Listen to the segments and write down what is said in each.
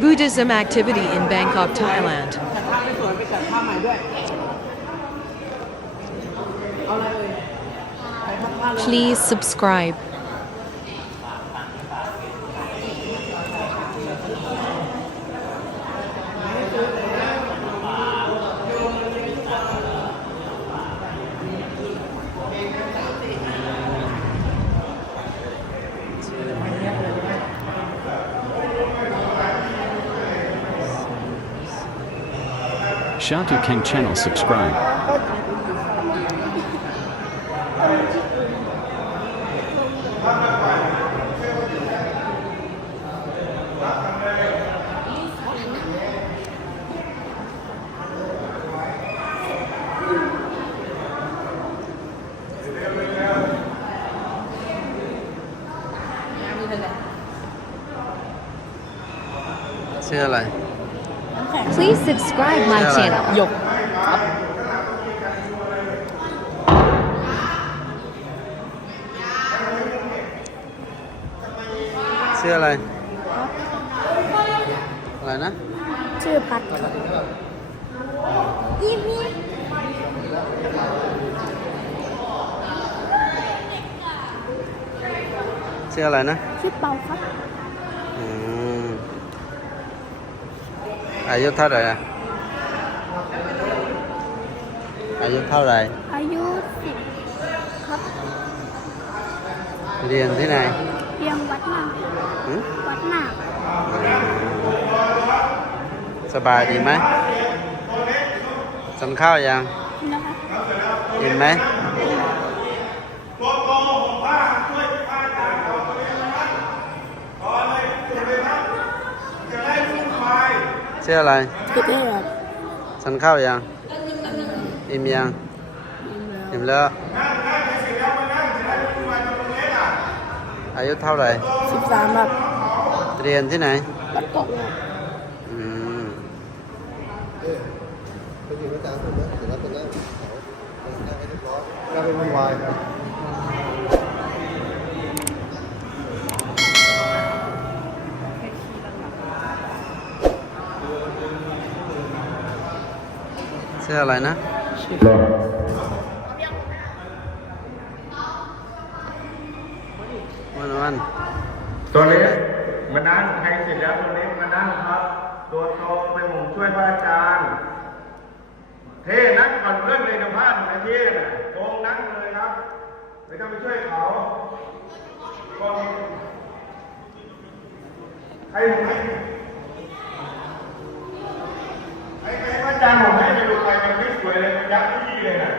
Buddhism activity in Bangkok, Thailand. แต่ Shantu King channel subscribe. ชื่ออะไร Please subscribe my Yeah. channel. หยกชื่ออะไรอะไรนะ ชื่อพัดยี่พี่ชื่ออะไรนะ ชื่อเปาครับ อืม อายุเท่าไหร่อะอายุเท่าไหร่ อายุสิบครับเรียนที่ไหน เรียงวัดนาคหืมวัดนาคสบายดีไหมสำข้าวยังนะครับ กินไหม ชื่ออะไรคิดได้ครับสันข้าวยังอิ่มยังอิ่มแล้วอายุเท่าไหร่สิบสามครับเรียนที่ไหนวัดเกาะครับอืมไปถึงอาจารย์ผมนะเดี๋ยวรับไปนั่งเขาไปนั่งให้เรียบร้อยก็เป็นวุ่นวายครับ ชื่ออะไรนะวันวันตัวเล็กมานั่งใครเสร็จแล้วตัวเล็กมานั่งครับ ตัวโตไปหมุนช่วยพระอาจารย์ เท่นั่งก่อนเพื่อนเลยนะพลาดนะเท่น่ะตรงนั่งเลยครับไม่ต้องไปช่วยเขาก็ใครผมให้ใครใครพระอาจารย์ผมให้ไป ดูไปมันไม่สวยเลยมันยักษ์ที่เลยนะ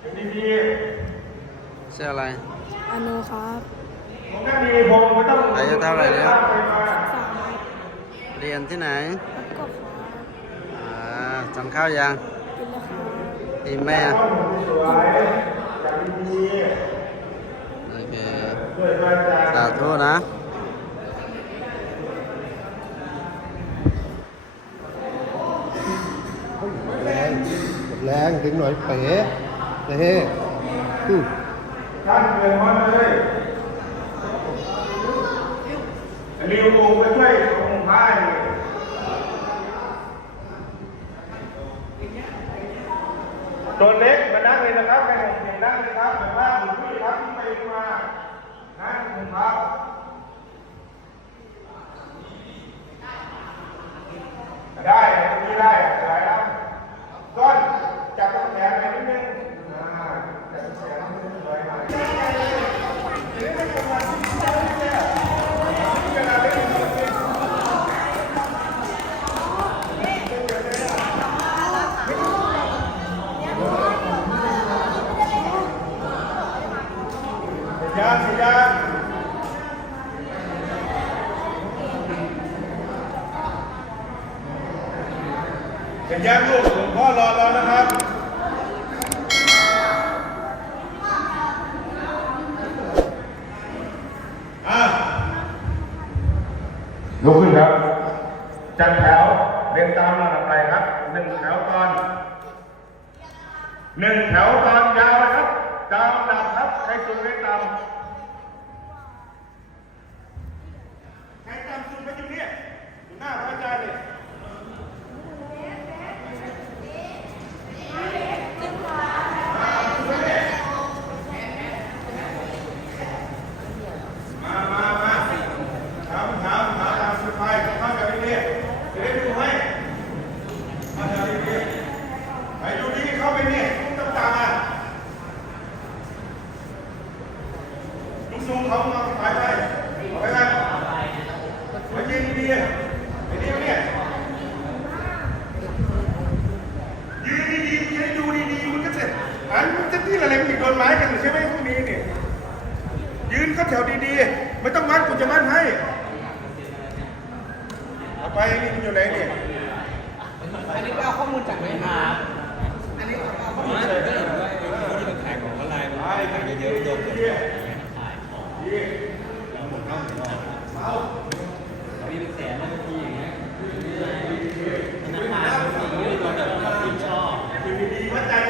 เป็นดีชื่ออะไรอนุครับๆผมก็มีผมไม่ต้องอายุเท่าไหร่แล้วสามครับเรียนที่ไหนวัดเกาะครับอ่าจำข้าวยังกินแล้วครับอิ่มไหมอะโอเคสาธุนะ แรงแรงถึงหน่อยเป๋เฮ้อืมท่านเกินมาเลยริวงไปช่วยองพระนี่ตัวเล็กมานั่งเลยนะครับให้ผมเห็นนั่งเลยครับแบบว่าผมพี่ครับที่ไปมานั่งผมครับได้ตรงนี้ได้ได้แล้วก้อนจับต้นแขนไปนิดนึงอ่าจับต้นแขนนิดนึงเลยมา ยาสิยาเป็นยาลูก หลวงพ่อรอเรานะครับอะลุกขึ้นครับ จัดแถวเรียงตามลำดับไปครับหนึ่งแถวตอนหนึ่งแถวตอนยาวนะครับตามลำดับครับใครสูงใครต่ำใครต่ำสุด อะไรมันอีกโดนไมกันใช่ไหมพวกนี้เนี่ยยืนก็แถวดีๆ ไม่ต้องมัดกูจะมัดให้ไปนี่มันอยู่ไหนเนี่ยอันนี้เอาข้อมูลจากไหนมาอันนี้เอาข้อมูลจากไหนมาที่มันขายของออนไลน์มันขายเยอะๆโดนขายของเราหมดเข้าหมดออกเรามีเป็นเสนแล้วอางทีอยอางเองี้ยธนาคารสีตอนแบบความชอบดีๆวัดใจ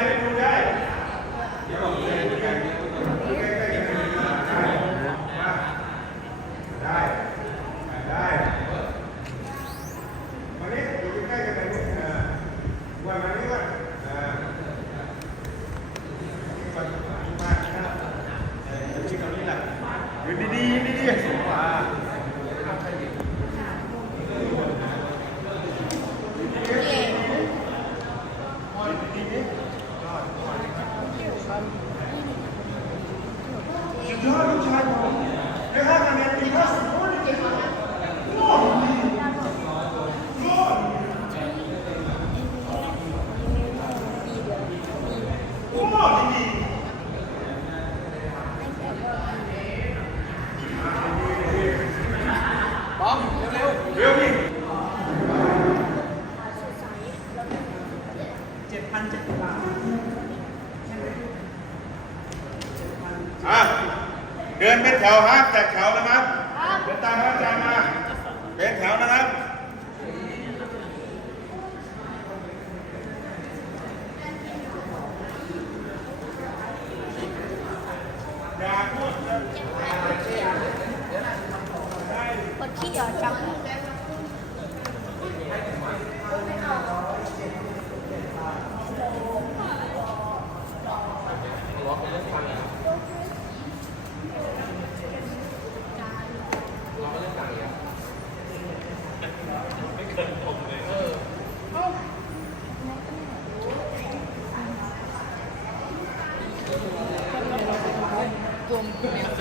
เร็วๆเร็วนี่เจ็ดพันเจ็ดสิบบาทอะเดินเป็นแถวครับแตกแถวนะครับเดินตามพระอาจารย์มาเป็นแถวนะครับ คนขี้เหรอจังมันไม่เป็นห